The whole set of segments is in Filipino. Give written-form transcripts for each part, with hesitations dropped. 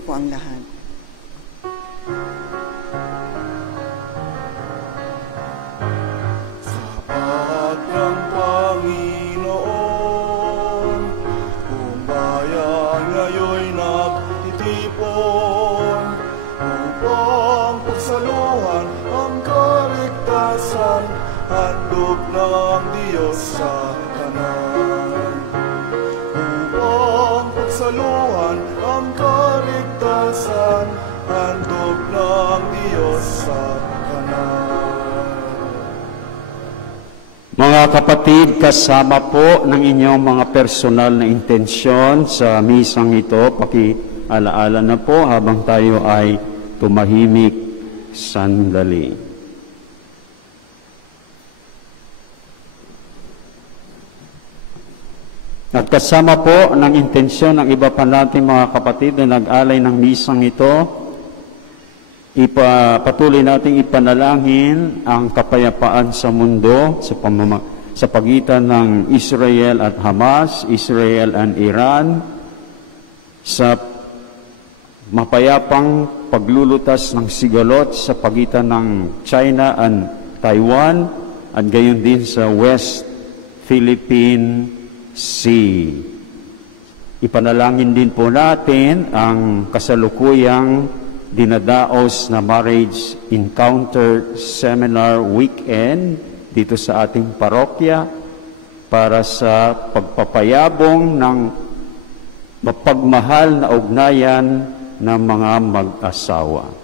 po ang lahat. Sapat ng Panginoon, kung bayan ngayon'y nagtitipon, upang pagsaluhan ang kaligtasan, handog ng Diyos sa kanan. Upang pagsaluhan ang kaligtasan, handog ng Diyos sa kanan. Mga kapatid, kasama po ng inyong mga personal na intensyon sa misang ito, pakialaala na po habang tayo ay tumahimik sandali. At kasama po ng intensyon ng iba pa nating mga kapatid na nag-alay ng misang ito, patuloy nating ipanalangin ang kapayapaan sa mundo sa pagitan ng Israel at Hamas, Israel and Iran, sa mapayapang paglulutas ng sigalot sa pagitan ng China and Taiwan, at gayon din sa West Philippine Sea. Ipanalangin din po natin ang kasalukuyang dinadaos na Marriage Encounter Seminar Weekend dito sa ating parokya para sa pagpapayabong ng mapagmahal na ugnayan ng mga mag-asawa.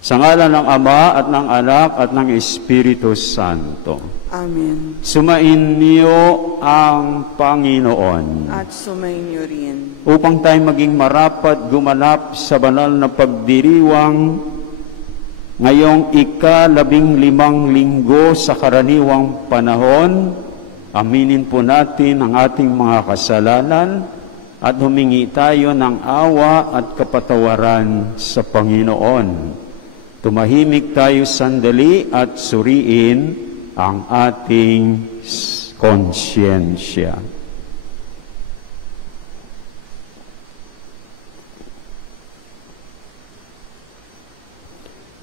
Sa ngalan ng Ama at ng Anak at ng Espiritu Santo. Amen. Sumainyo ang Panginoon. At sumainyo rin. Upang tayo maging marapat gumanap sa banal na pagdiriwang ngayong ika-15 linggo sa karaniwang panahon, aminin po natin ang ating mga kasalanan at humingi tayo ng awa at kapatawaran sa Panginoon. Tumahimik tayo sandali at suriin ang ating konsyensya.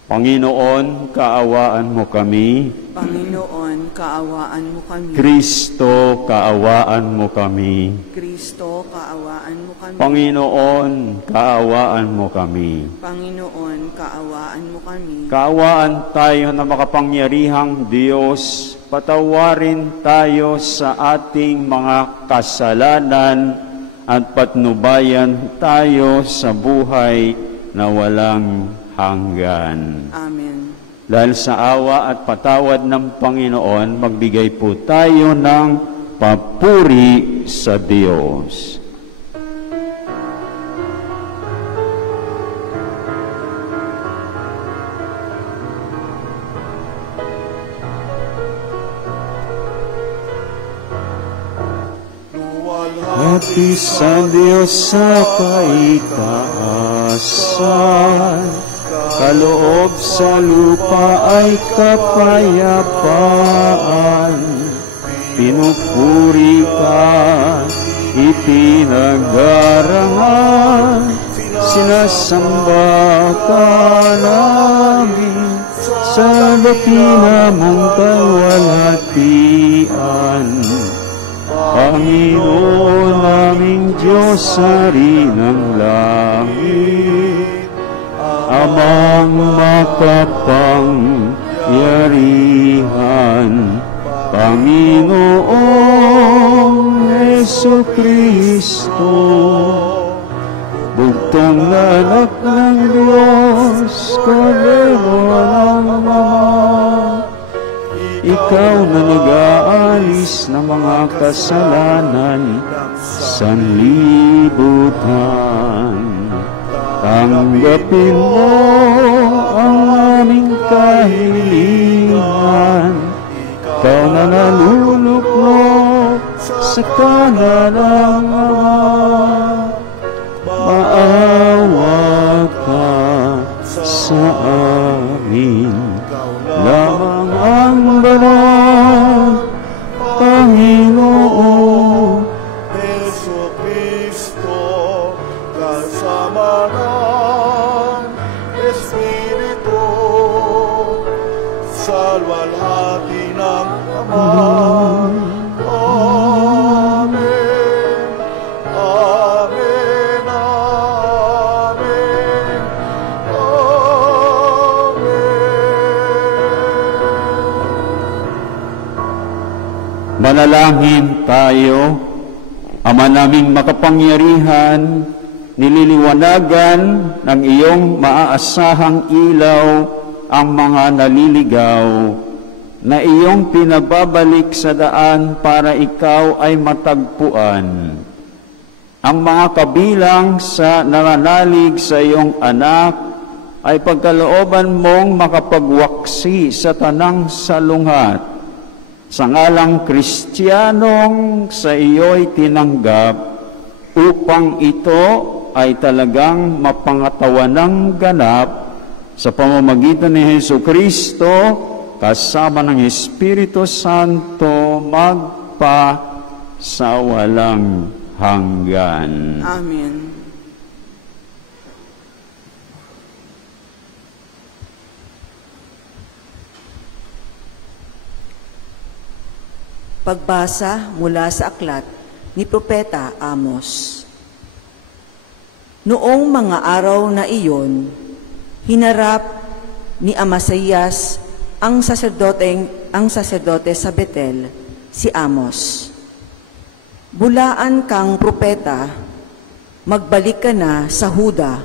Panginoon, kaawaan mo kami. Panginoon, kaawaan mo kami. Kristo, kaawaan mo kami. Kristo, kaawaan mo kami. Panginoon, kaawaan mo kami. Panginoon, kaawaan mo kami. Kaawaan tayo na makapangyarihang Diyos, patawarin tayo sa ating mga kasalanan at patnubayan tayo sa buhay na walang hanggan. Amen. Dahil sa awa at patawad ng Panginoon, magbigay po tayo ng papuri sa Diyos. Luwalhati sa Diyos sa kaitaasan, kaloob sa lupa ay kapayapaan. Pinupuri ka, ipinag-arangan, sinasamba ka namin sa dakila mong kalwalhatian. Panginoon naming Diyos, Hari ng langit, Amang makapangyarihan, Panginoong Jesucristo, bugtong na anak ng Diyos, Kordero ng Ama, ikaw na nag-aalis ng mga kasalanan sanlibutan. Tanggapin mo ang aming kahilingan, ikaw na naluluklok sa kanan ng Ama. Maawa ka sa amin, lamang ang banal, Panginoon Jesucristo, kasama na sa luwalhati ng Ama. Amen. Amen. Amen. Amen. Manalangin tayo. Ama naming makapangyarihan, nililiwanagan ng iyong maaasahang ilaw ang mga naliligaw, na iyong pinababalik sa daan para ikaw ay matagpuan. Ang mga kabilang sa nananalig sa iyong anak ay pagkalooban mong makapagwaksi sa tanang salungat. Sa ngalang Kristiyanong sa iyo'y tinanggap, upang ito ay talagang mapangatawanang ganap sa pamamagitan ni Jesucristo kasama ng Espiritu Santo magpa sa walang hanggan. Amen. Pagbasa mula sa aklat ni Propeta Amos. Noong mga araw na iyon, hinarap ni Amasayas ang saserdote sa Betel, si Amos. Bulaan kang propeta, magbalik ka na sa Huda.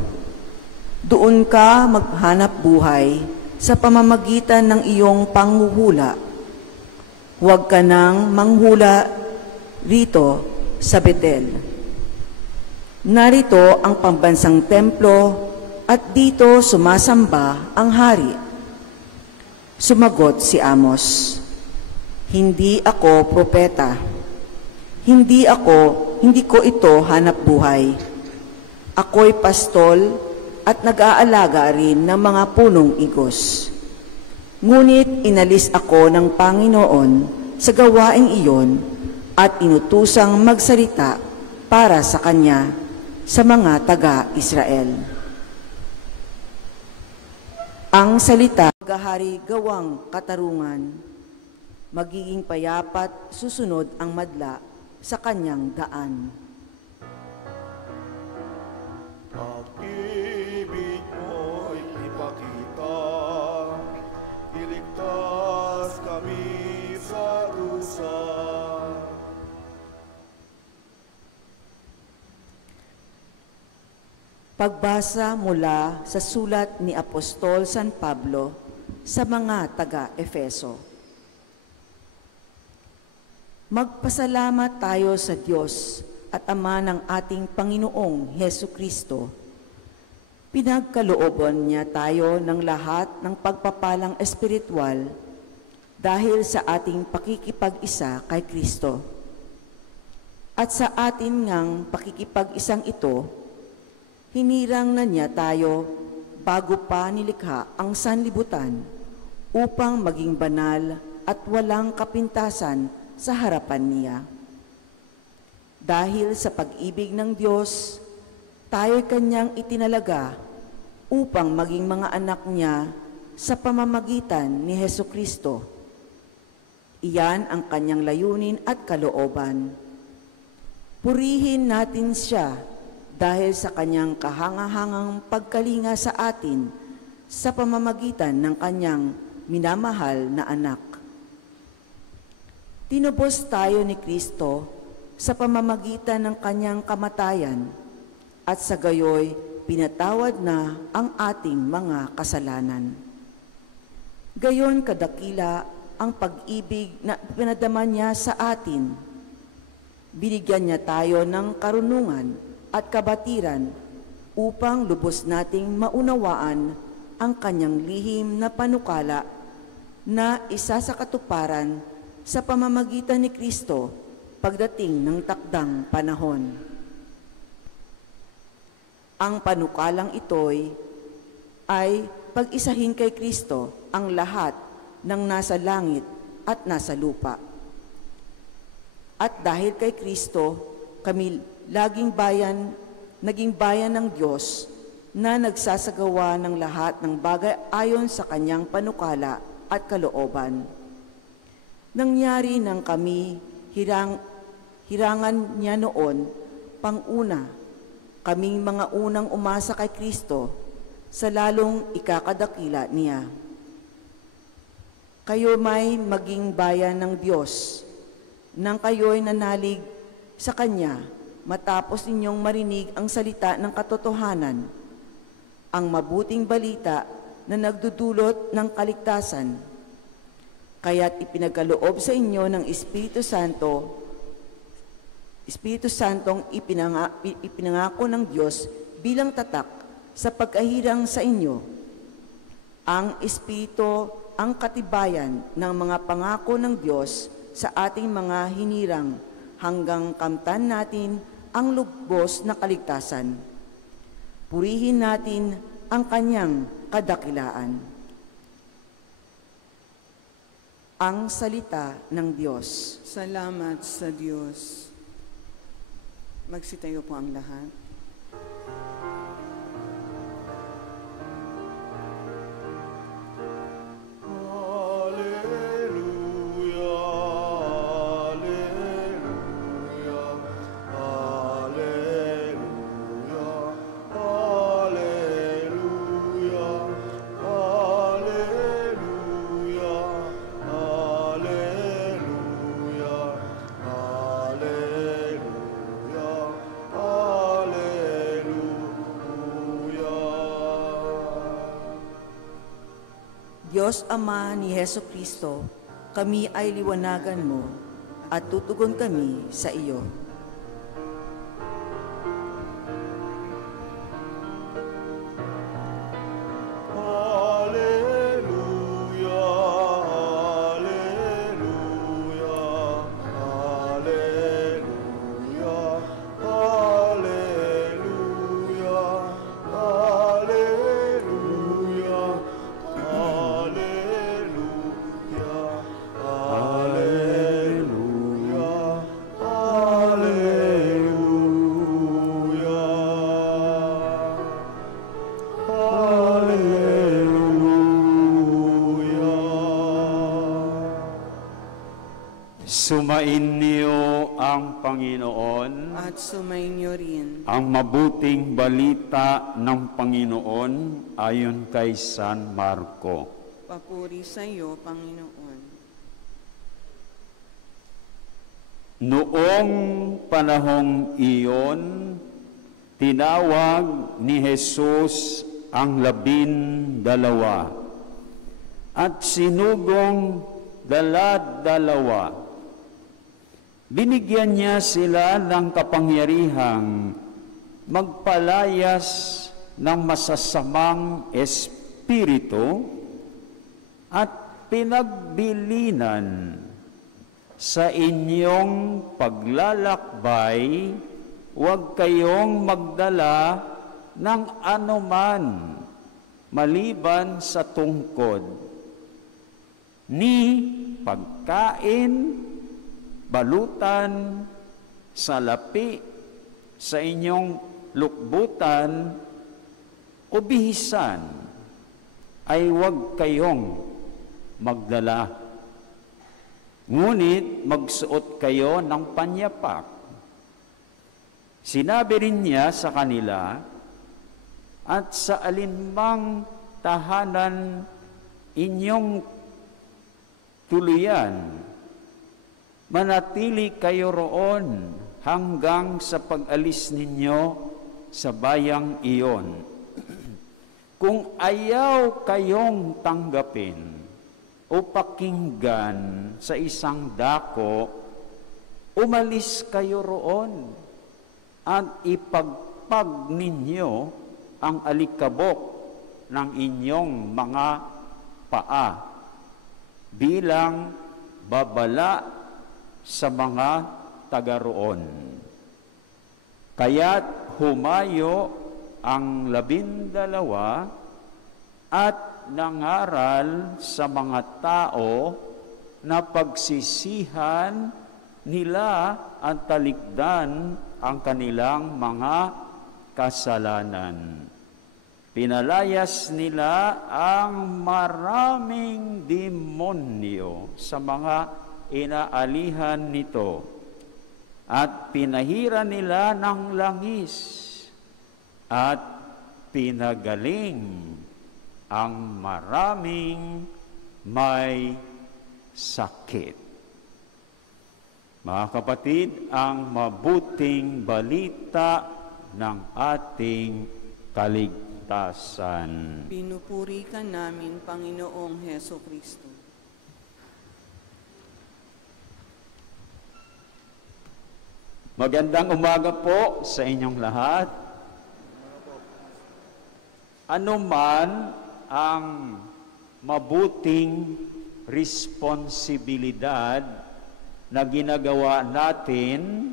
Doon ka maghanap buhay sa pamamagitan ng iyong panghuhula. Huwag ka nang manghula rito sa Betel. Narito ang pambansang templo at dito sumasamba ang hari. Sumagot si Amos, hindi ako propeta. Hindi ko ito hanap buhay. Ako'y pastol at nag-aalaga rin ng mga punong igos. Ngunit inalis ako ng Panginoon sa gawaing iyon at inutusang magsalita para sa Kanya sa mga taga-Israel. Ang salita, maghahari gawang katarungan, magiging payapat susunod ang madla sa kanyang daan. Ang ibig mo'y ipakita, iligtas kami sa dusa. Pagbasa mula sa sulat ni Apostol San Pablo sa mga taga-Efeso. Magpasalamat tayo sa Diyos at Ama ng ating Panginoong Hesukristo. Pinagkalooban niya tayo ng lahat ng pagpapalang espiritual dahil sa ating pakikipag-isa kay Kristo. At sa atin ngang pakikipag-isang ito, hinirang na niya tayo bago pa nilikha ang sanlibutan upang maging banal at walang kapintasan sa harapan niya. Dahil sa pag-ibig ng Diyos, tayo'y Kanyang itinalaga upang maging mga anak niya sa pamamagitan ni Hesukristo. Iyan ang Kanyang layunin at kalooban. Purihin natin siya dahil sa Kanyang kahangahangang pagkalinga sa atin sa pamamagitan ng Kanyang minamahal na anak. Tinubos tayo ni Kristo sa pamamagitan ng Kanyang kamatayan at sa gayoy pinatawad na ang ating mga kasalanan. Gayon kadakila ang pag-ibig na pinadama niya sa atin. Binigyan niya tayo ng karunungan at kabatiran upang lubos nating maunawaan ang Kanyang lihim na panukala na isa sa katuparan sa pamamagitan ni Kristo pagdating ng takdang panahon. Ang panukalang ito'y ay pag-isahin kay Kristo ang lahat ng nasa langit at nasa lupa. At dahil kay Kristo, kami naging bayan ng Diyos na nagsasagawa ng lahat ng bagay ayon sa Kanyang panukala at kalooban. Nangyari nang kami hirangan niya noon, panguna, kaming mga unang umasa kay Kristo, sa lalong ikakadakila niya. Kayo may maging bayan ng Diyos, nang kayo'y nanalig sa Kanya matapos ninyong marinig ang salita ng katotohanan, ang mabuting balita na nagdudulot ng kaligtasan. Kaya't ipinagkaloob sa inyo ng Espiritu Santong ipinangako ng Diyos bilang tatak sa pagkahirang sa inyo. Ang Espiritu ang katibayan ng mga pangako ng Diyos sa ating mga hinirang hanggang kamtan natin ang lubos na kaligtasan. Purihin natin ang Kanyang kadakilaan. Ang salita ng Diyos. Salamat sa Diyos. Magsitayo po ang lahat. Diyos Ama ni Heso Kristo, kami ay liwanagan mo at tutugon kami sa iyo. Sumainyo ang Panginoon. At sumainyo rin. Ang mabuting balita ng Panginoon ayon kay San Marco. Papuri sa iyo, Panginoon. Noong panahong iyon, tinawag ni Jesus ang 12 at sinugong 12. Binigyan niya sila ng kapangyarihang magpalayas ng masasamang espiritu at pinagbilinan sa inyong paglalakbay, huwag kayong magdala ng anuman maliban sa tungkod, ni pagkain, balutan, salapi sa inyong lukbutan o bihisan, ay huwag kayong magdala. Ngunit magsuot kayo ng panyapak. Sinabi rin niya sa kanila, at sa alinmang tahanan inyong tuluyan, manatili kayo roon hanggang sa pag-alis ninyo sa bayang iyon. Kung ayaw kayong tanggapin o pakinggan sa isang dako, umalis kayo roon at ipagpag ninyo ang alikabok ng inyong mga paa bilang babala sa mga taga roon. Kaya't humayo ang 12 at nangaral sa mga tao na pagsisihan nila at talikdan ang kanilang mga kasalanan. Pinalayas nila ang maraming demonyo sa mga inaalihan nito at pinahira nila ng langis at pinagaling ang maraming may sakit. Mga kapatid, ang mabuting balita ng ating kaligtasan. Pinupuri ka namin, Panginoong Heso Kristo. Magandang umaga po sa inyong lahat. Ano man ang mabuting responsibilidad na ginagawa natin,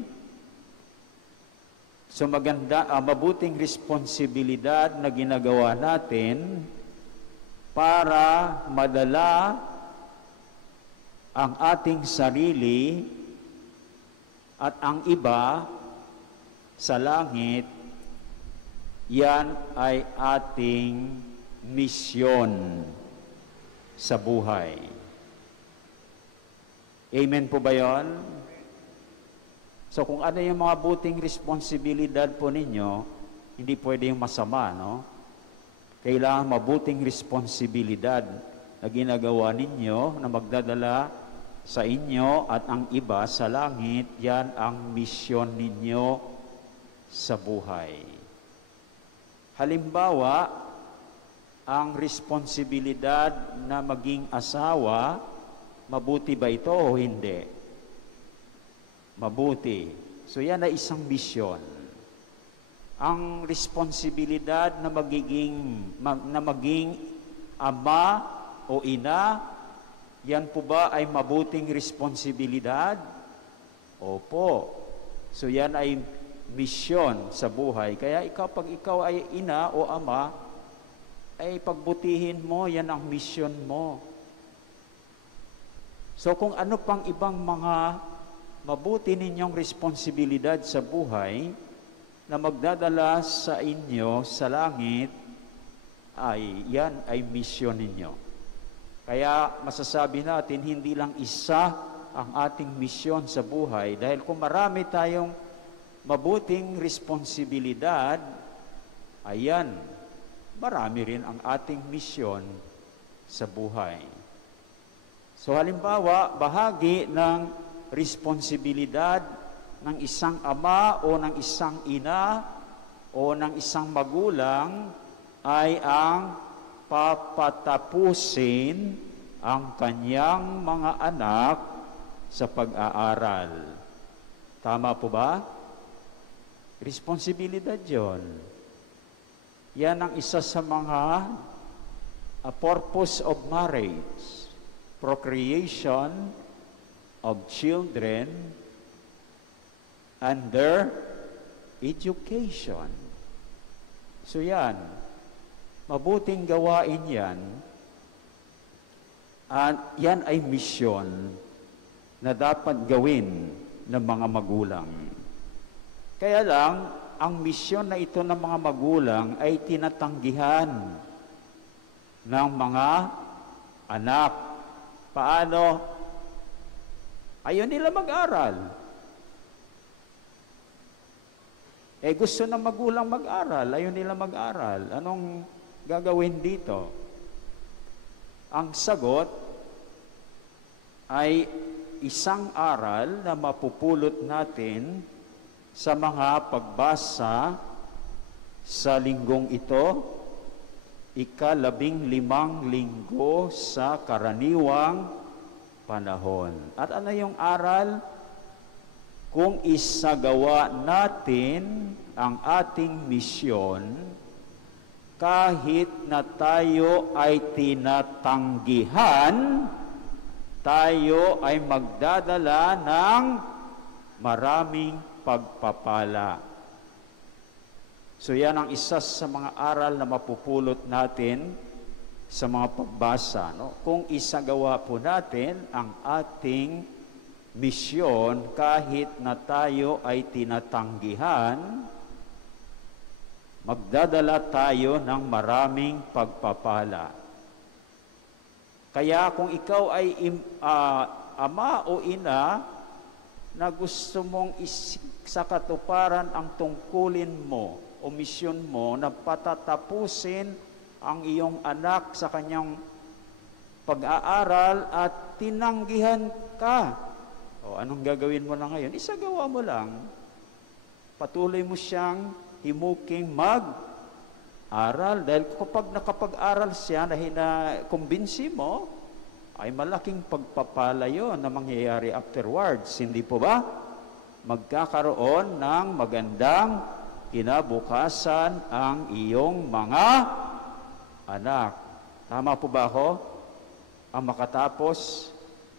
mabuting responsibilidad na ginagawa natin para madala ang ating sarili at ang iba sa langit, yan ay ating misyon sa buhay. Amen po ba yun? So kung ano yung mga buting responsibilidad po ninyo, hindi pwede yung masama, no? Kailangan mabuting responsibilidad na ginagawa ninyo na magdadala sa inyo at ang iba sa langit, yan ang misyon ninyo sa buhay. Halimbawa, ang responsibilidad na maging asawa, mabuti ba ito o hindi? Mabuti. So yan ay isang misyon. Ang responsibilidad na maging ama o ina, yan po ba ay mabuting responsibilidad? Opo. So yan ay misyon sa buhay. Kaya pag ikaw ay ina o ama, ay pagbutihin mo, yan ang misyon mo. So kung ano pang ibang mga mabuti ninyong responsibilidad sa buhay na magdadala sa inyo sa langit, ay yan ay misyon ninyo. Kaya masasabi natin, hindi lang isa ang ating misyon sa buhay. Dahil kung marami tayong mabuting responsibilidad, ayan, marami rin ang ating misyon sa buhay. So halimbawa, bahagi ng responsibilidad ng isang ama o ng isang ina o ng isang magulang ay ang papatapusin ang kanyang mga anak sa pag-aaral. Tama po ba? Responsibilidad yun. Yan ang isa sa mga purpose of marriage, procreation of children and their education. So yan, mabuting gawain yan, at yan ay misyon na dapat gawin ng mga magulang. Kaya lang, ang misyon na ito ng mga magulang ay tinatanggihan ng mga anak. Paano? Ayaw nila mag-aral. Gusto ng magulang mag-aral, ayaw nila mag-aral. Anong gagawin dito? Ang sagot ay isang aral na mapupulot natin sa mga pagbasa sa linggong ito, ika-15 linggo sa karaniwang panahon. At ano yung aral? Kung isagawa natin ang ating misyon, kahit na tayo ay tinatanggihan, tayo ay magdadala ng maraming pagpapala. So yan ang isa sa mga aral na mapupulot natin sa mga pagbasa. No? Kung isagawa po natin ang ating misyon kahit na tayo ay tinatanggihan, magdadala tayo ng maraming pagpapala. Kaya kung ikaw ay ama o ina na gusto mong sa katuparan ang tungkulin mo o misyon mo na patatapusin ang iyong anak sa kanyang pag-aaral at tinanggihan ka, o anong gagawin mo na ngayon? Isagawa mo lang. Patuloy mo siyang himuking mag-aral. Dahil kapag nakapag-aral siya na kumbinsi mo, ay malaking pagpapala yun na mangyayari afterwards. Hindi po ba? Magkakaroon ng magandang kinabukasan ang iyong mga anak. Tama po ba ako? Ang makatapos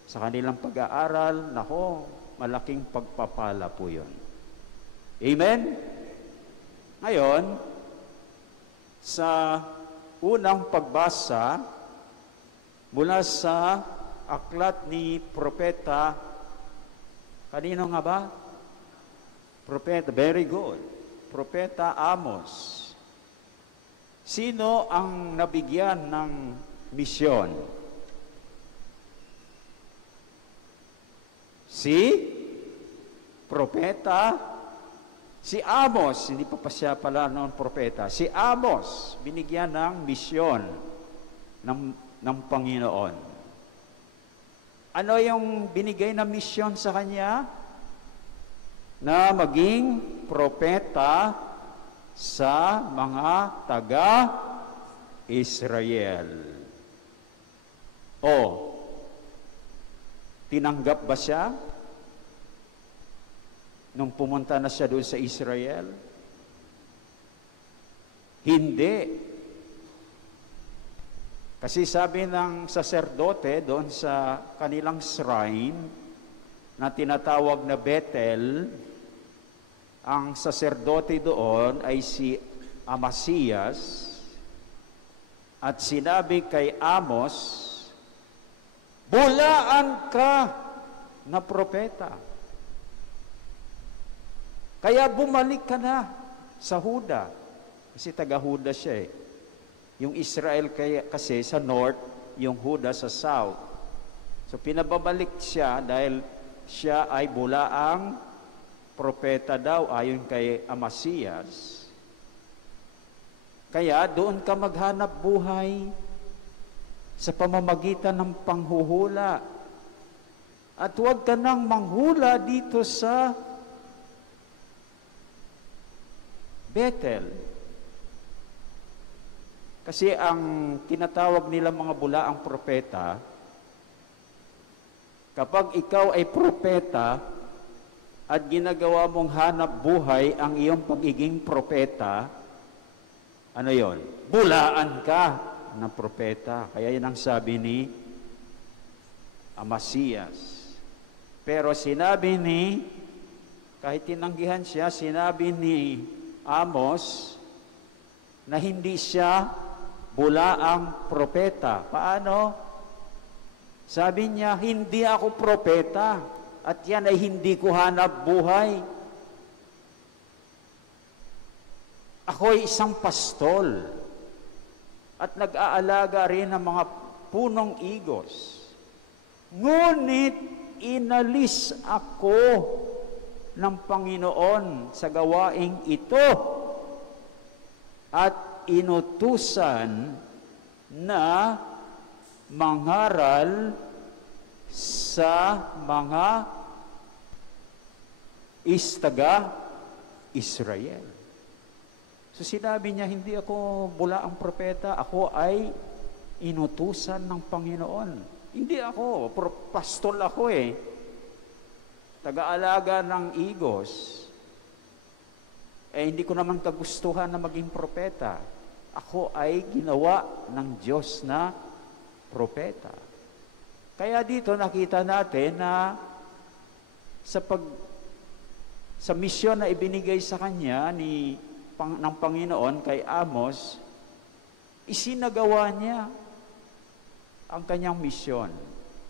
sa kanilang pag-aaral, nako, malaking pagpapala po yun. Amen? Ngayon, sa unang pagbasa mula sa aklat ni Propeta, kanino nga ba? Propeta, very good. Propeta Amos. Sino ang nabigyan ng misyon? Si Propeta, si Amos, hindi pa siya pala noon propeta, si Amos, binigyan ng misyon ng Panginoon. Ano yung binigay na misyon sa kanya? Na maging propeta sa mga taga-Israel. O, tinanggap ba siya nung pumunta na siya doon sa Israel? Hindi. Kasi sabi ng saserdote doon sa kanilang shrine na tinatawag na Bethel, ang saserdote doon ay si Amasias, at sinabi kay Amos, bulaan ka na propeta. Kaya bumalik ka na sa Huda. Kasi taga-Huda siya eh. Yung Israel kasi sa north, yung Huda sa south. So pinababalik siya dahil siya ay bulaang propeta daw ayon kay Amasias. Kaya doon ka maghanap buhay sa pamamagitan ng panghuhula. At huwag ka nang manghula dito sa Bethel. Kasi ang tinatawag nila mga bulaang propeta, kapag ikaw ay propeta at ginagawa mong hanap buhay ang iyong pagiging propeta, ano yon? Bulaan ka ng propeta. Kaya yun ang sabi ni Amasias. Pero sinabi ni, kahit tinanggihan siya, sinabi ni Amos na hindi siya bulaang propeta. Paano? Sabi niya, hindi ako propeta. At yan ay hindi ko hanap buhay. Ako'y isang pastol at nag-aalaga rin ng mga punong igos. Ngunit inalis ako ng Panginoon sa gawaing ito at inutusan na mangaral sa mga taga-Israel. So sinabi niya, hindi ako bulaang propeta, ako ay inutusan ng Panginoon. Hindi ako, pastol ako eh. Taga-alaga ng igos. Hindi ko naman kagustuhan na maging propeta. Ako ay ginawa ng Diyos na propeta. Kaya dito nakita natin na sa misyon na ibinigay sa kanya ng Panginoon kay Amos, isinagawa niya ang kanyang misyon.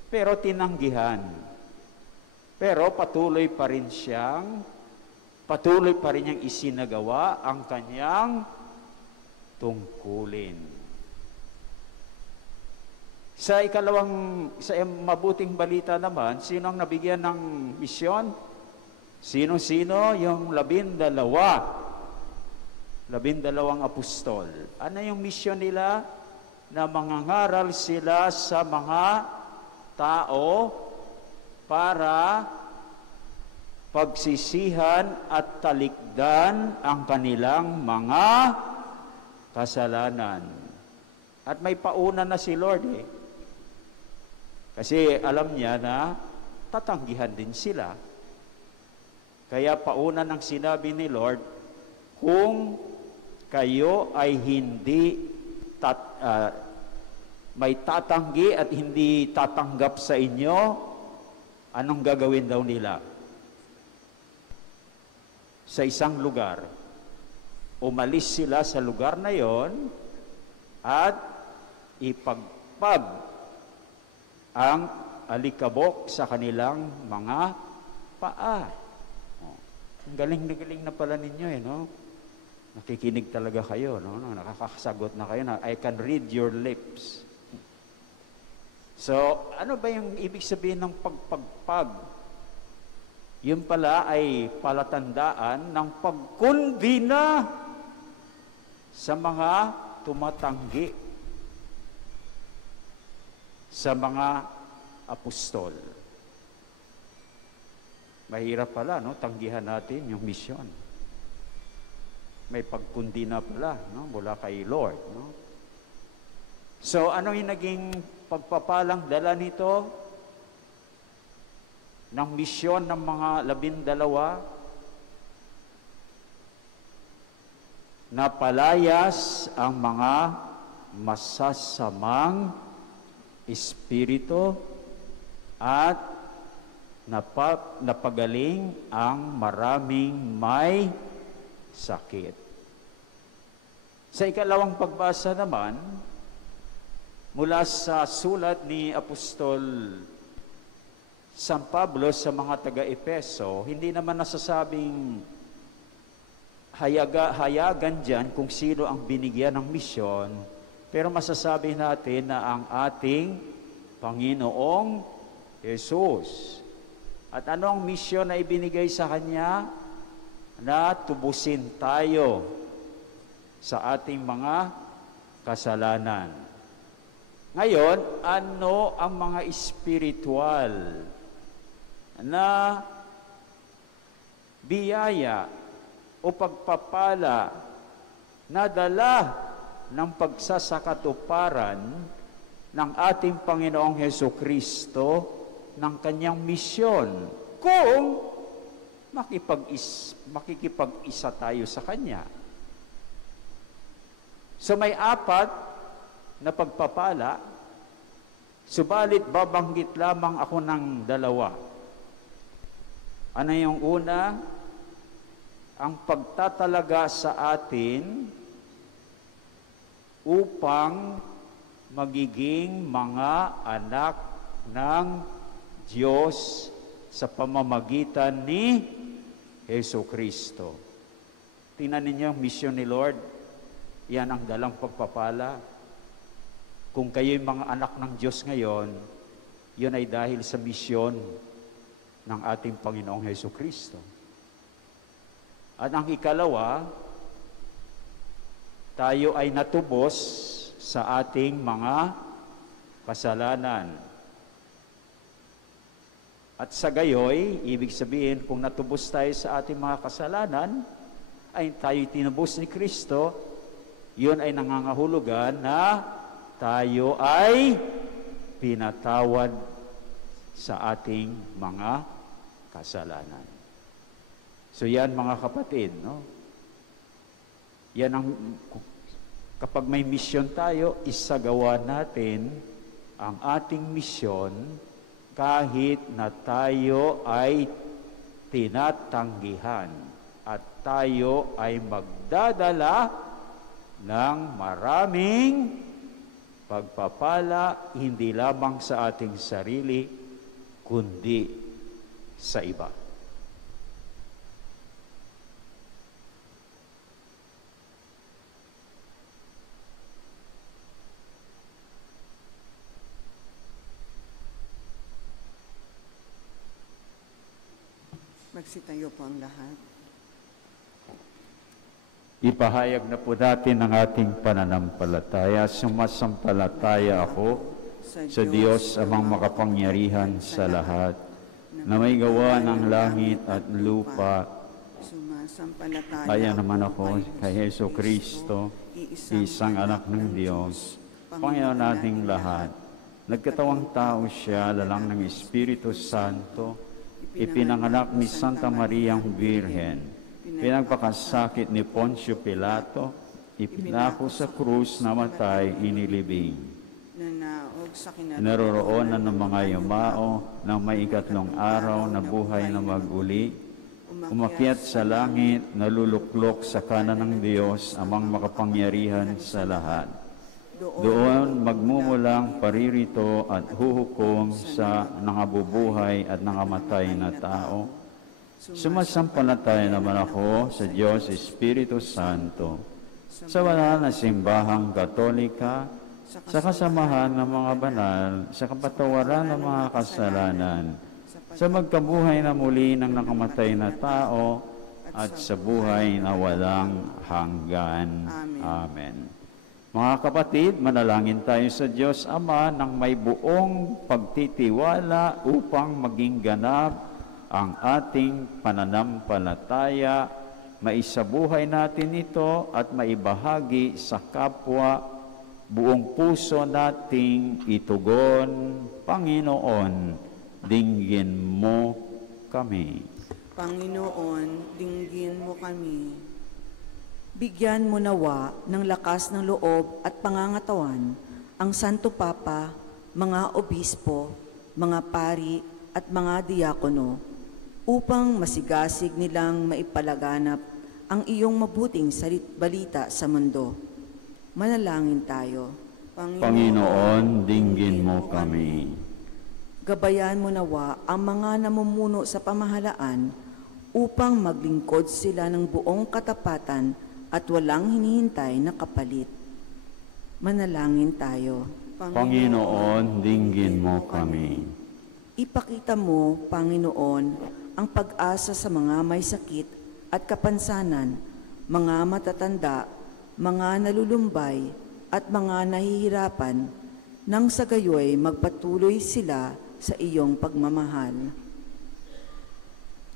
Pero tinanggihan. Pero patuloy pa rin niyang isinagawa ang kanyang tungkulin. Sa mabuting balita naman, sino ang nabigyan ng misyon? Sino-sino? Yung 12 apostol. Ano yung misyon nila? Na mangangaral sila sa mga tao para pagsisihan at talikdan ang kanilang mga kasalanan. At may pauna na si Lord Kasi alam niya na tatanggihan din sila. Kaya pauna ng sinabi ni Lord, kung kayo ay hindi may tatanggi at hindi tatanggap sa inyo, anong gagawin daw nila? Sa isang lugar, umalis sila sa lugar na yon at ipagpag ang alikabok sa kanilang mga paa. Ang galing na pala ninyo no? Nakikinig talaga kayo, no? Nakakasagot na kayo na I can read your lips. So, ano ba yung ibig sabihin ng pagpagpag? Yun pala ay palatandaan ng pagkundina sa mga tumatanggi sa mga apostol. Mahirap pala, no? Tanggihan natin yung misyon. May pagkundina pala, no? Mula kay Lord, no? So, ano yung naging pagpapalang dala nito? Ng misyon ng mga 12? Napalayas ang mga masasamang espiritu at napagaling ang maraming may sakit. Sa ikalawang pagbasa naman, mula sa sulat ni Apostol San Pablo sa mga taga-Epeso, hindi naman nasasabing hayagan dyan kung sino ang binigyan ng misyon, pero masasabi natin na ang ating Panginoong Jesus. At ano ang misyon na ibinigay sa Kanya? Na tubusin tayo sa ating mga kasalanan. Ngayon, ano ang mga espiritual na biyaya o pagpapala na dala ng pagsasakatuparan ng ating Panginoong Hesukristo ng kanyang misyon kung makikipag-isa tayo sa Kanya. So may 4 na pagpapala, subalit babanggit lamang ako ng 2. Ano yung una? Ang pagtatalaga sa atin upang magiging mga anak ng Diyos sa pamamagitan ni Hesukristo. Tingnan ninyo ang misyon ni Lord. Yan ang dalang pagpapala. Kung kayo'y mga anak ng Diyos ngayon, yun ay dahil sa misyon ng ating Panginoong Hesukristo. At ang ikalawa, tayo ay natubos sa ating mga kasalanan. At sa gayoy, ibig sabihin, kung natubos tayo sa ating mga kasalanan, ay tayo tinubos ni Kristo, yun ay nangangahulugan na tayo ay pinatawad sa ating mga kasalanan. So yan mga kapatid, no? Yan ang, kapag may misyon tayo, isagawa natin ang ating misyon kahit na tayo ay tinatanggihan at tayo ay magdadala ng maraming pagpapala hindi lamang sa ating sarili kundi sa iba. Magsitayo po ang lahat. Ipahayag na po natin ang ating pananampalataya. Sumasampalataya ako sa Diyos amang makapangyarihan sa lahat, na may gawa ng langit at lupa. Sumasampalataya Kaya naman ako kay Heso Kristo, isang anak ng Diyos, Panginoon nating lahat. Nagkatawang tao siya, lalang ng Espiritu Santo, ipinanganak ni Santa Mariang Birhen, pinagpakasakit ni Poncio Pilato, ipinako sa krus, namatay, inilibing. Nanaog sa kinaroroonan Naroroonan ng mga yumao ng may ikatlong araw na buhay na mag-uli, umakyat sa langit, naluluklok sa kanan ng Diyos, amang makapangyarihan sa lahat. Doon magmumulang paririto at huhukom sa nangabubuhay at nangamatay na tao. Sumasampalataya naman ako sa Diyos Espiritu Santo, sa banal na simbahang Katolika, sa kasamahan ng mga banal, sa kapatawaran ng mga kasalanan, sa magkabuhay na muli ng nakamatay na tao, at sa buhay na walang hanggan. Amen. Mga kapatid, manalangin tayo sa Diyos Ama ng may buong pagtitiwala upang maging ganap ang ating pananampalataya. Maisabuhay natin ito at maibahagi sa kapwa. Buong puso nating itugon, Panginoon, dinggin mo kami. Panginoon, dinggin mo kami. Bigyan mo nawa ng lakas ng loob at pangangatawan ang Santo Papa, mga obispo, mga pari at mga diakono upang masigasig nilang maipalaganap ang iyong mabuting balita sa mundo. Manalangin tayo. Panginoon, dinggin mo kami. Gabayan mo nawa ang mga namumuno sa pamahalaan upang maglingkod sila ng buong katapatan at walang hinihintay na kapalit. Manalangin tayo. Panginoon, dinggin mo kami. Ipakita mo, Panginoon, ang pag-asa sa mga may sakit at kapansanan, mga matatanda, mga nalulumbay, at mga nahihirapan, nang sa gayoy magpatuloy sila sa iyong pagmamahal.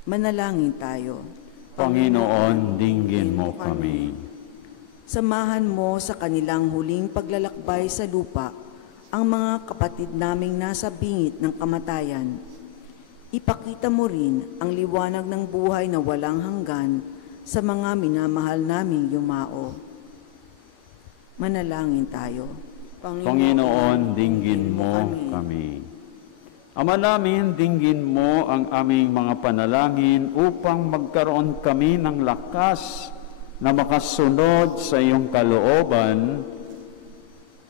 Manalangin tayo. Panginoon, dinggin mo kami. Samahan mo sa kanilang huling paglalakbay sa lupa ang mga kapatid naming nasa bingit ng kamatayan. Ipakita mo rin ang liwanag ng buhay na walang hanggan sa mga minamahal naming yumao. Manalangin tayo. Panginoon, dinggin mo kami. Ama namin, dinggin mo ang aming mga panalangin upang magkaroon kami ng lakas na makasunod sa iyong kalooban.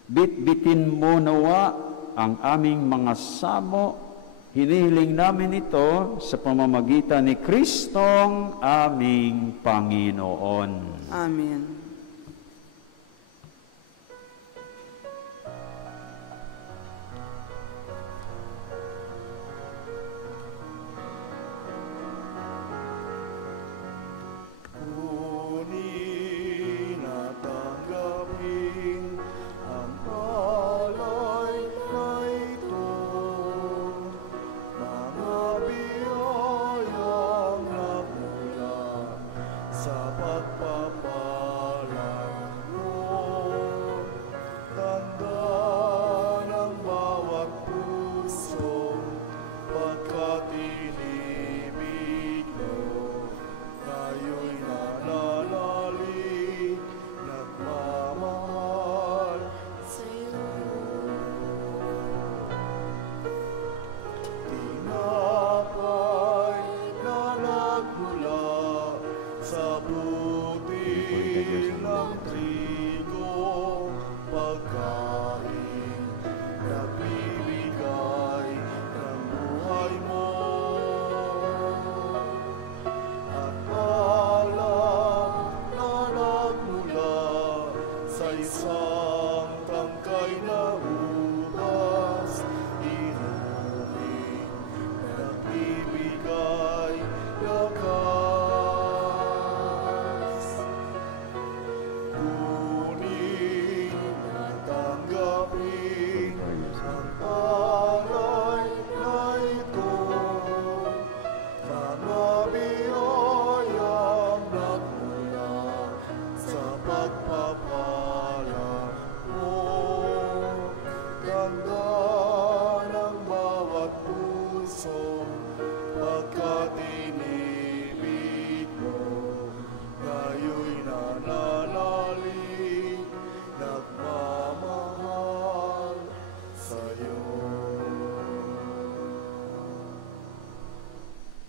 Bitbitin mo nawa ang aming mga samo. Hinihiling namin ito sa pamamagitan ni Kristong aming Panginoon. Amen. Kunin at tanggapin ang alay na ito, mga biyayang nagmula sa pagpapala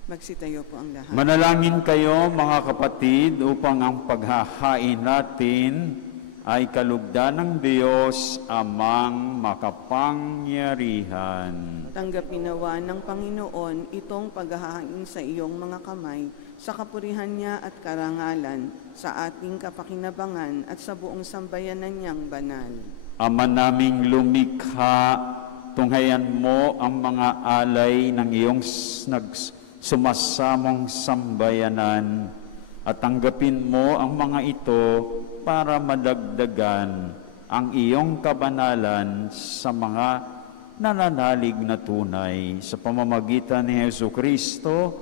Magsitayo po ang lahat. Manalangin kayo mga kapatid upang ang paghahain natin ay kalugdan ng Diyos amang makapangyarihan. Tanggapin nawa ng Panginoon itong paghahain sa iyong mga kamay sa kapurihan niya at karangalan, sa ating kapakinabangan at sa buong sambayanan niyang banal. Ama naming lumikha, tunghayan mo ang mga alay ng iyong sumasamong sambayanan at tanggapin mo ang mga ito para madagdagan ang iyong kabanalan sa mga nananalig na tunay sa pamamagitan ni Jesucristo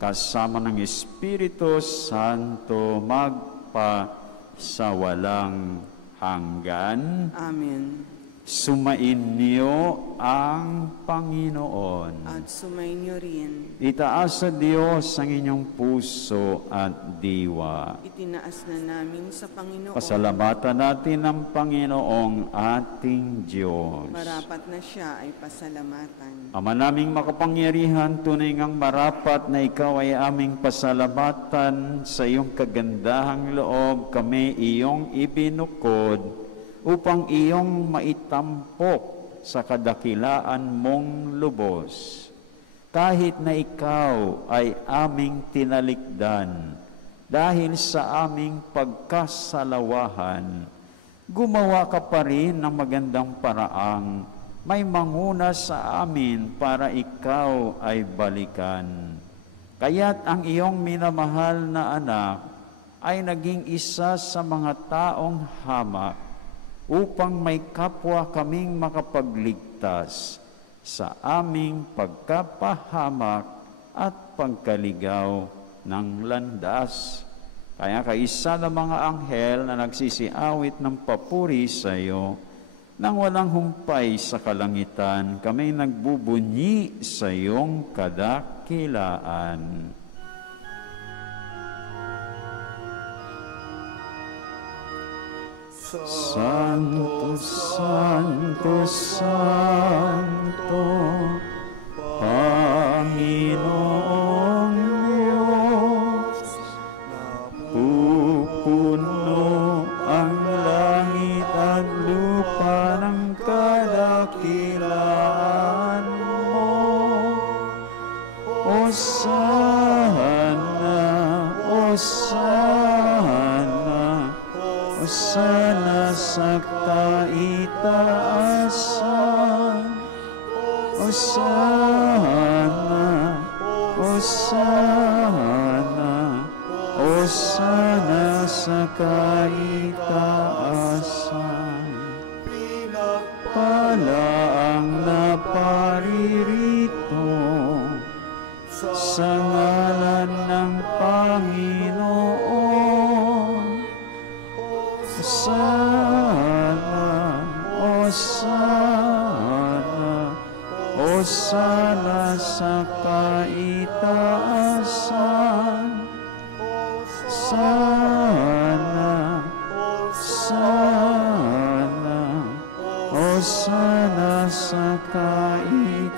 kasama ng Espiritu Santo magpa sa walang hanggan. Amen. Sumain niyo ang Panginoon. At sumainyo rin. Itaas sa Diyos ang inyong puso at diwa. Itinaas na namin sa Panginoon. Pasalamatan natin ang Panginoong ating Diyos. Marapat na siya ay pasalamatan. Ama naming makapangyarihan, tunay ngang marapat na ikaw ay aming pasalamatan. Sa iyong kagandahang loob kami iyong ibinukod upang iyong maitampok sa kadakilaan mong lubos. Kahit na ikaw ay aming tinalikdan dahil sa aming pagkasalawahan, gumawa ka pa rin ng magandang paraang may manguna sa amin para ikaw ay balikan. Kaya't ang iyong minamahal na anak ay naging isa sa mga taong hamak upang may kapwa kaming makapagligtas sa aming pagkapahamak at pagkaligaw ng landas. Kaya kaisa ng mga anghel na nagsisiawit ng papuri sa iyo, nang walang humpay sa kalangitan, kami nagbubunyi sa iyong kadakilaan. Santo, Santo, Santo, Panginoong Diyos, pupuno ang langit at lupa ng kadakilaan mo. Hosana, Hosana, Hosana sa kaitaasan. Hosana, Hosana, Hosana sa kaitaasan. Pinagpala ang naparirito sa ngalan ng Panginoon. Hosana, Hosana, Hosana sa kaitaasan. Sana, sana, Hosana sa kaitaasan.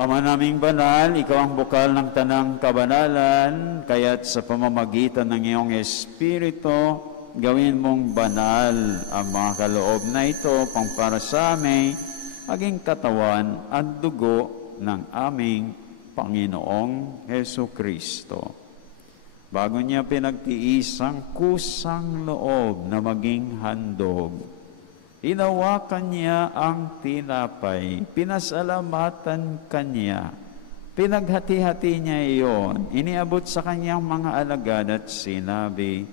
Ama naming banal, ikaw ang bukal ng tanang kabanalan, kaya't sa pamamagitan ng iyong Espiritu, gawin mong banal ang mga kaloob na ito pang para sa aming maging katawan at dugo ng aming Panginoong Jesucristo. Bago niya pinagtiis ang kusang loob na maging handog, hinawakan niya ang tinapay, pinasalamatan kanya, pinaghati-hati niya iyon, iniabot sa kanyang mga alagad at sinabi,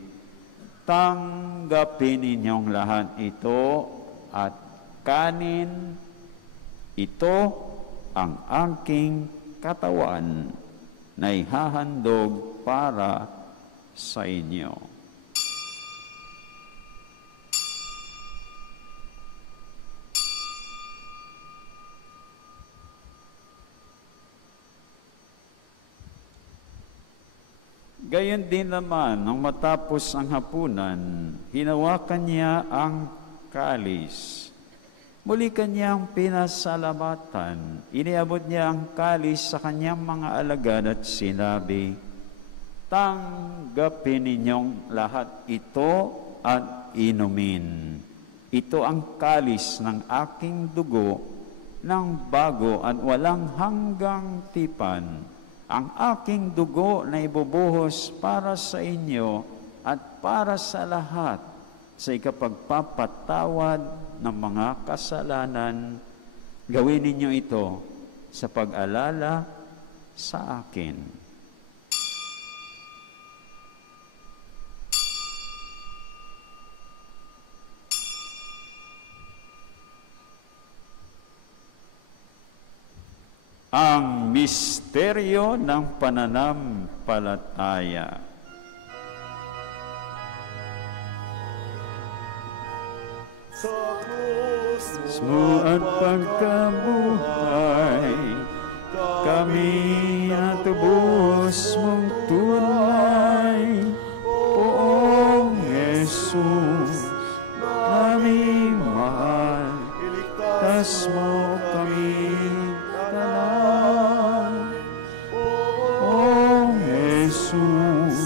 tanggapin ninyong lahat ito at kanin, ito ang aking katawan na ihahandog para sa inyo. Gayon din naman, nang matapos ang hapunan, hinawakan niya ang kalis. Muli kanyang pinasalamatan. Iniabot niya ang kalis sa kanyang mga alagad at sinabi, "Tanggapin ninyong lahat ito at inumin. Ito ang kalis ng aking dugo ng bago at walang hanggang tipan. Ang aking dugo na ibubuhos para sa inyo at para sa lahat sa ikapagpapatawad ng mga kasalanan. Gawin ninyo ito sa pag-alala sa akin." Ang misteryo ng pananampalataya. Sa krus Mo at pagkabuhay, kami natubos mong tunay. Poong Jesus, naming mahal, iligtas mo kami tanan. Poong Jesus,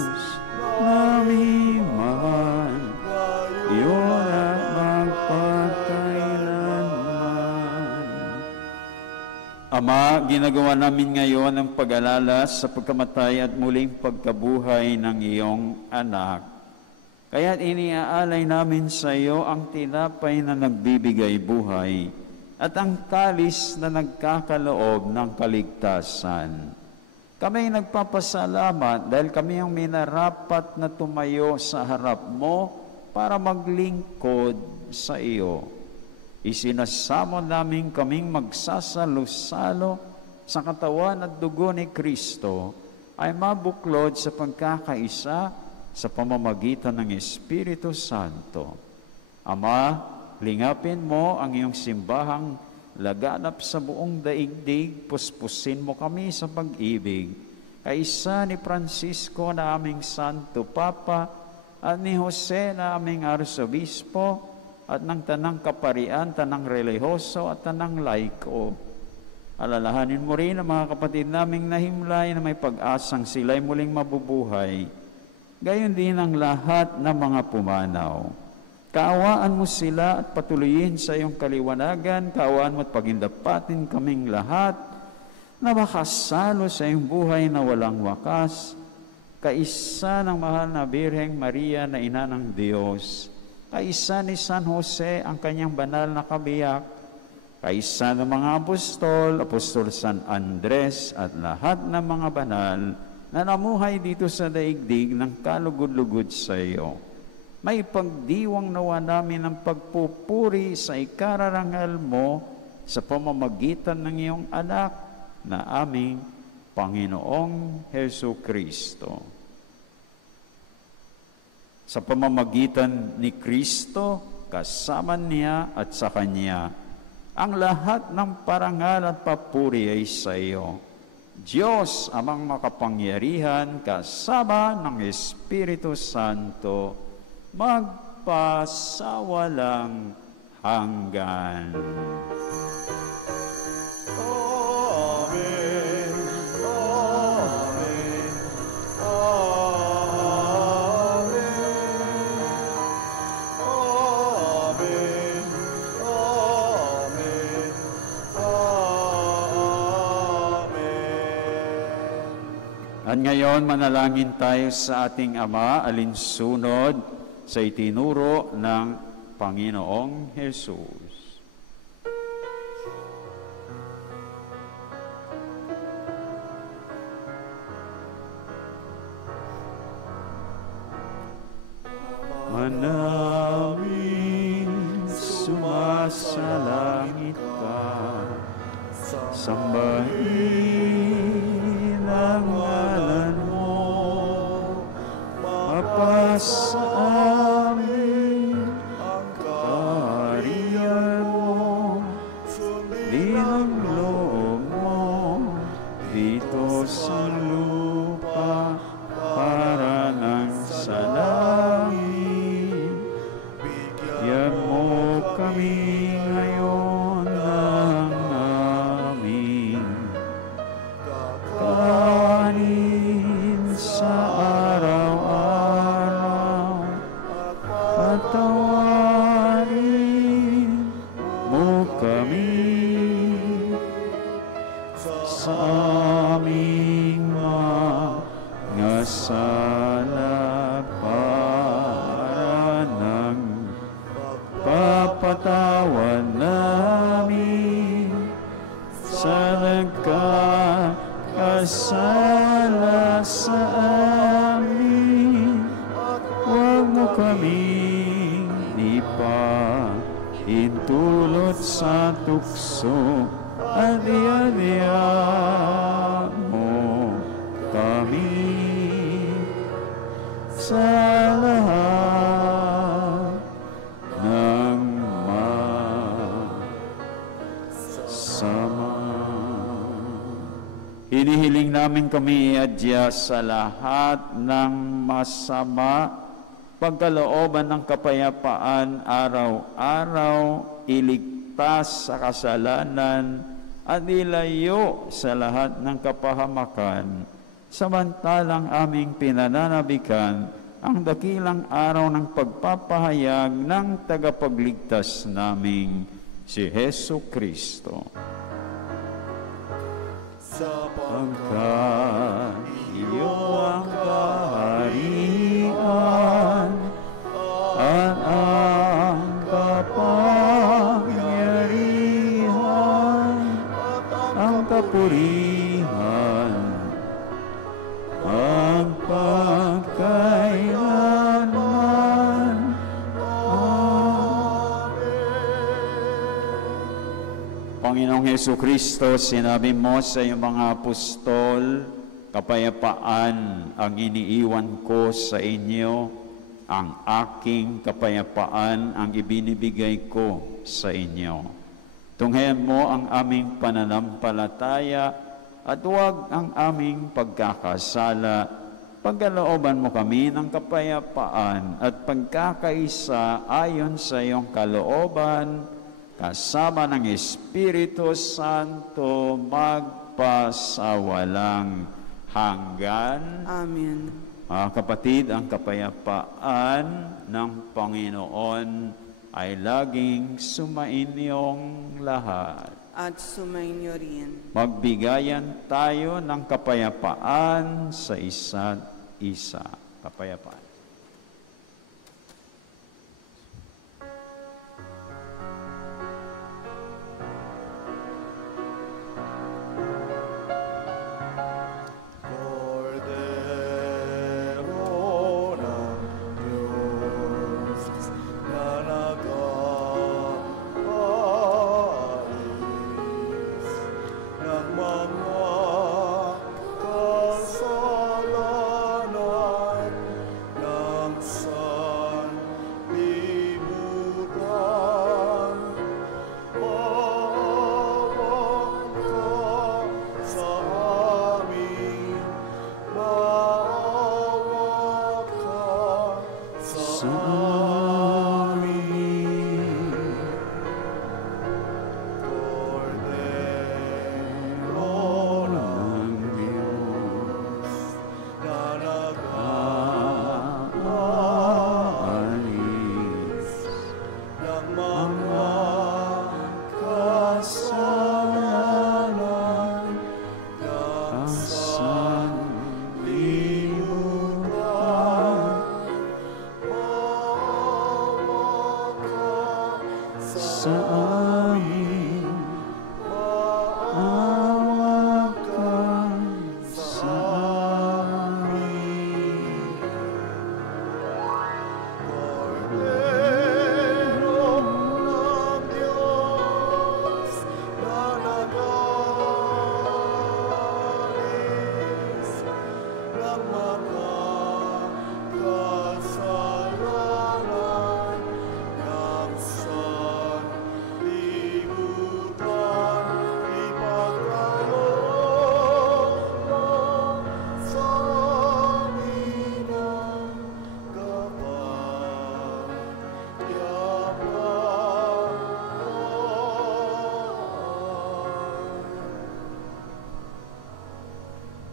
naming mahal, iyon at magpakailanman. Ama, ginagawa namin ngayon ang pag-alala sa pagkamatay at muling pagkabuhay ng iyong anak. Kaya't iniaalay namin sa iyo ang tinapay na nagbibigay buhay at ang kalis na nagkakaloob ng kaligtasan. Kami nagpapasalamat dahil kami ang minarapat na tumayo sa harap mo para maglingkod sa iyo. Isinasamo namin kaming magsasalo-salo sa katawan at dugo ni Kristo ay mabuklod sa pagkakaisa sa pamamagitan ng Espiritu Santo. Ama, lingapin mo ang iyong simbahang laganap sa buong daigdig, puspusin mo kami sa pag-ibig, kaisa ni Francisco na aming Santo Papa at ni Jose na aming Arsobispo at ng tanang kaparian, tanang relihoso at tanang laiko. Alalahanin mo rin ang mga kapatid naming nahimlay na may pag-asang sila'y muling mabubuhay. Gayon din ang lahat ng mga pumanaw. Kaawaan mo sila at patuloyin sa iyong kaliwanagan. Kaawaan mo at pagindapatin kaming lahat na makasalo sa iyong buhay na walang wakas. Kaisa ng mahal na Birheng Maria na Ina ng Diyos. Kaisa ni San Jose ang kanyang banal na kabiyak. Kaisa ng mga Apostol San Andres at lahat ng mga banal na namuhay dito sa daigdig ng kalugod-lugod sa iyo. May pagdiwang nawa namin ng pagpupuri sa ikararangal mo sa pamamagitan ng iyong anak na aming Panginoong Hesu Kristo. Sa pamamagitan ni Kristo, kasama niya at sa Kanya, ang lahat ng parangal at papuri ay sa iyo. Diyos, amang makapangyarihan, kasama ng Espiritu Santo, magpasawalang hanggan. Amen. Amen. Amen. Amen. Amen. At ngayon, manalangin tayo sa ating Ama, alinsunod sa itinuro ng Panginoong Jesus. Manawin, sumasalangit ka, sambahin ang ngalan mo, mapasa amin ang kaharian mo, sundin ang loob mo dito sa lupa para nang sa langit. Bigyan mo kami ngayon ipatawad namin sa nagkakasala sa amin. Huwag mo kaming ipaintulot sa tukso at iadya mo kami sa lahat ng masama. Hinihiling namin kami iadya sa lahat ng masama, pagkalooban ng kapayapaan araw-araw, iligtas sa kasalanan at ilayo sa lahat ng kapahamakan, samantalang aming pinananabikan ang dakilang araw ng pagpapahayag ng tagapagligtas naming si Hesu Kristo. Sapagkat iyo ang kaharian at ang kapangyarihan, ang kapurihan, ang pagkailanman. Panginoong Hesu Kristo, sinabi mo sa iyong mga apostol, kapayapaan ang iniiwan ko sa inyo, ang aking kapayapaan ang ibinibigay ko sa inyo. Tunghayan mo ang aming pananampalataya at huwag ang aming pagkakasala. Pagkalooban mo kami ng kapayapaan at pagkakaisa ayon sa iyong kalooban, kasama ng Espiritu Santo magpasawalang hanggan. Amen. Mga kapatid, ang kapayapaan ng Panginoon ay laging sumainyong lahat. At sumainyo rin. Magbigayan tayo ng kapayapaan sa isa't isa. Kapayapaan.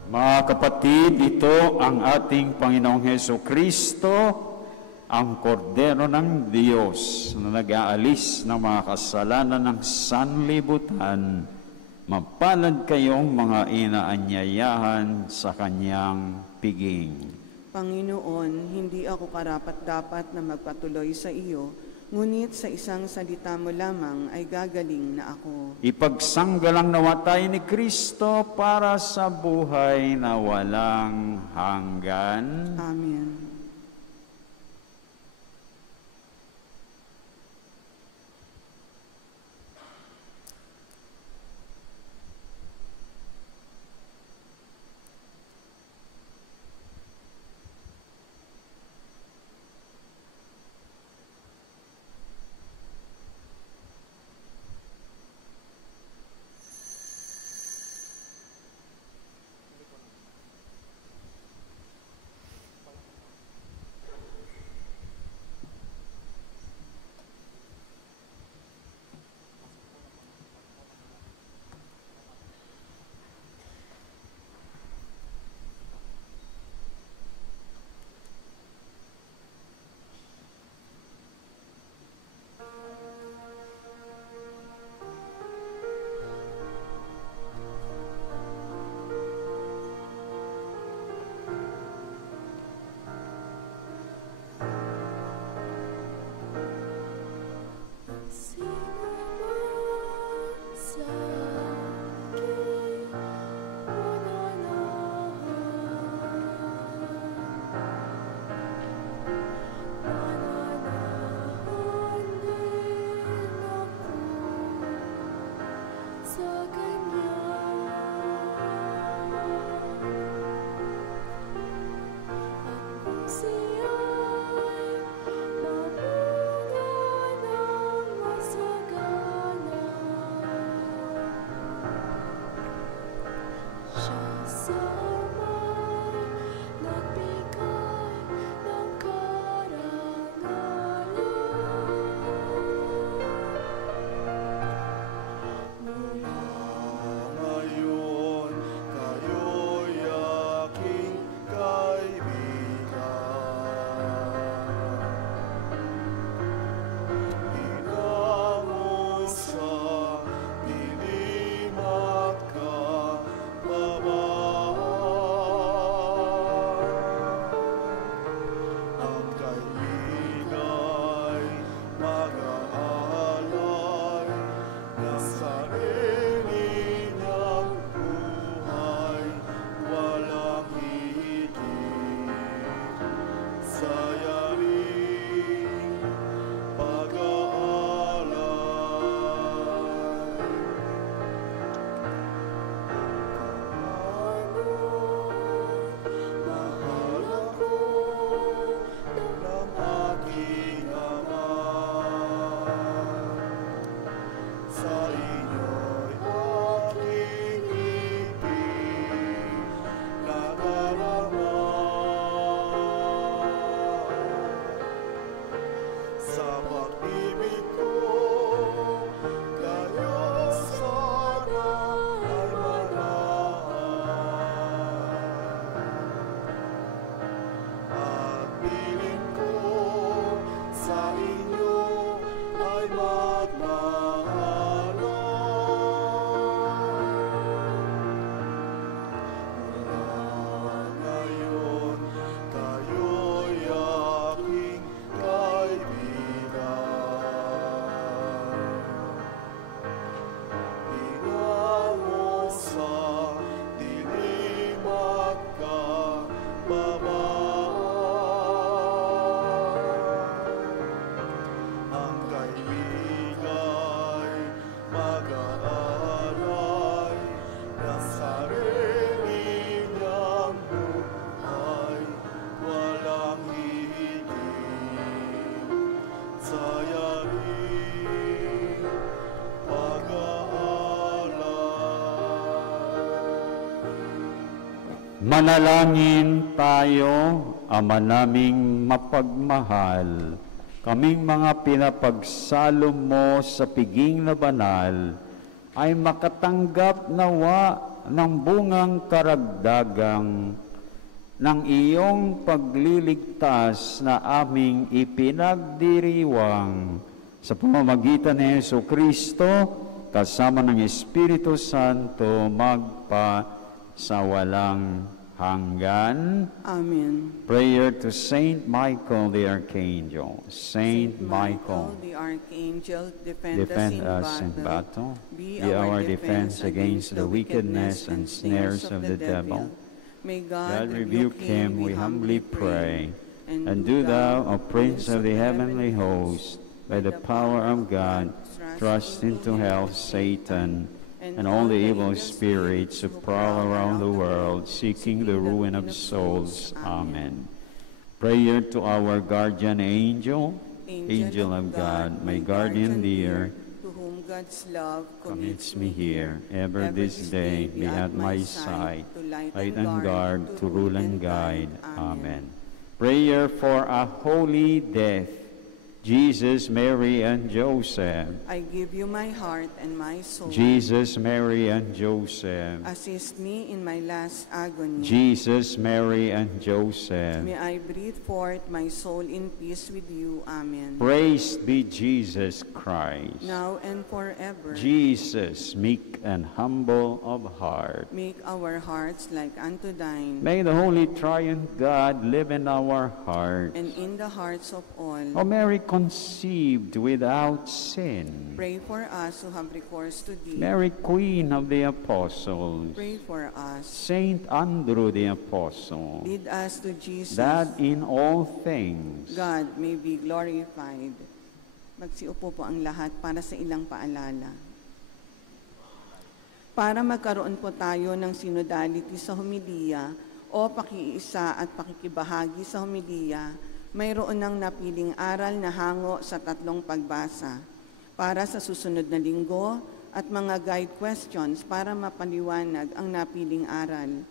Mga kapatid, ito ang ating Panginoong Hesu Kristo, ang kordero ng Diyos na nag-aalis ng mga kasalanan ng sanlibutan. Mapalad kayong mga inaanyayahan sa kanyang piging. Panginoon, hindi ako karapat-dapat na magpatuloy sa iyo, Ngunit sa isang salita mo lamang ay gagaling na ako. Ipagsanggalang nawa tayo ni Kristo para sa buhay na walang hanggan. Amen. Manalangin tayo, Ama naming mapagmahal, kaming mga pinapagsalo mo sa piging na banal, ay makatanggap nawa ng bungang karagdagang ng iyong pagliligtas na aming ipinagdiriwang sa pamamagitan ni Jesucristo kasama ng Espiritu Santo magpa sa walang hanggan. Amen. Prayer to Saint Michael the Archangel. Saint Michael, the Archangel, defend defend us us in battle. Be Be our defense against the wickedness and snares of the devil. May God rebuke him, we humbly pray. And do thou, O Prince of the heavenly host, by the power of God, thrust into hell Satan and all the evil spirits who prowl around the world, seeking the ruin of souls. Amen. Prayer to our guardian angel. Angel of God, my guardian dear, to whom God's love commits me here, ever this day be at my side, light and guard, to rule and guide. Amen. Prayer for a holy death. Jesus, Mary, and Joseph. I give you my heart and my soul. Jesus, Mary, and Joseph. Assist me in my last agony. Jesus, Mary, and Joseph. May I breathe forth my soul in peace with you. Amen. Praised be Jesus Christ. Now and forever. Jesus, meek and humble of heart. Make our hearts like unto thine, May the Holy Triune God live in our hearts. and in the hearts of all. O Mary, conceived without sin. Pray for us who have recourse to thee. Mary, Queen of the Apostles. Pray for us. Saint Andrew the Apostle. Lead us to Jesus. That in all things God may be glorified. Magsiupo po ang lahat para sa ilang paalala. Para magkaroon po tayo ng synodality sa homilya o pakiisa at pakikibahagi sa homilya, mayroon ng napiling aral na hango sa 3 pagbasa para sa susunod na linggo at mga guide questions para mapaliwanag ang napiling aral.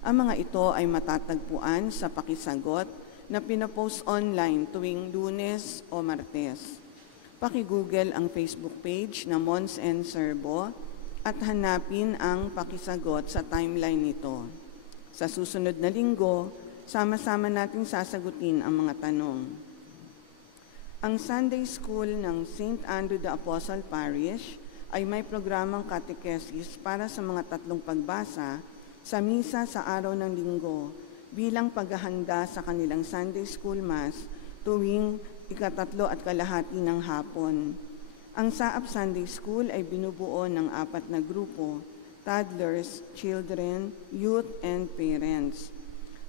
Ang mga ito ay matatagpuan sa pakisagot na pinapost online tuwing Lunes o Martes. Paki-Google ang Facebook page na Mons and Serbo at hanapin ang pakisagot sa timeline nito. Sa susunod na linggo, sama-sama nating sasagutin ang mga tanong. Ang Sunday School ng St. Andrew the Apostle Parish ay may programang catechesis para sa mga 3 pagbasa sa misa sa araw ng linggo bilang paghahanda sa kanilang Sunday School Mass tuwing 3:30 ng hapon. Ang Saap Sunday School ay binubuo ng 4 na grupo: toddlers, children, youth, and parents.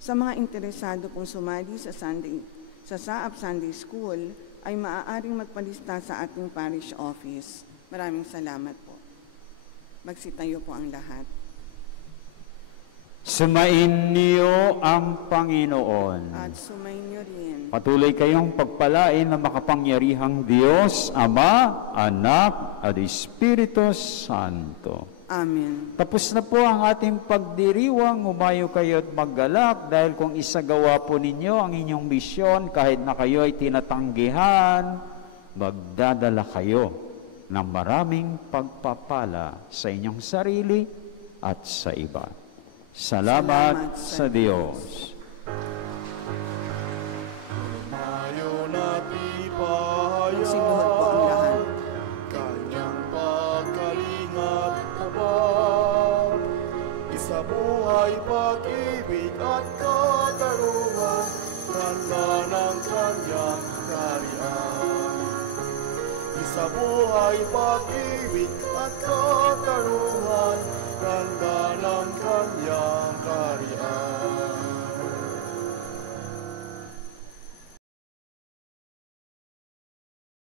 Sa mga interesado pong sumali sa Saap Sunday School, ay maaaring magpalista sa ating parish office. Maraming salamat po. Magsitayo po ang lahat. Sumain niyo ang Panginoon. At sumainyo rin. Patuloy kayong pagpalain ng makapangyarihang Diyos, Ama, Anak, at Espiritu Santo. Amen. Tapos na po ang ating pagdiriwang. Umayo kayo at maggalak dahil kung isagawa po ninyo ang inyong misyon, kahit na kayo ay tinatanggihan, magdadala kayo ng maraming pagpapala sa inyong sarili at sa iba. Salamat sa Diyos. Mayo na tipaya, Sinuhod po ang lahat. kanyang pagkalingat habang isa buhay pag-ibig at katarungan, ganda ng kanyang kaharian. Isa buhay pag-ibig at katarungan, ganda ng kanyang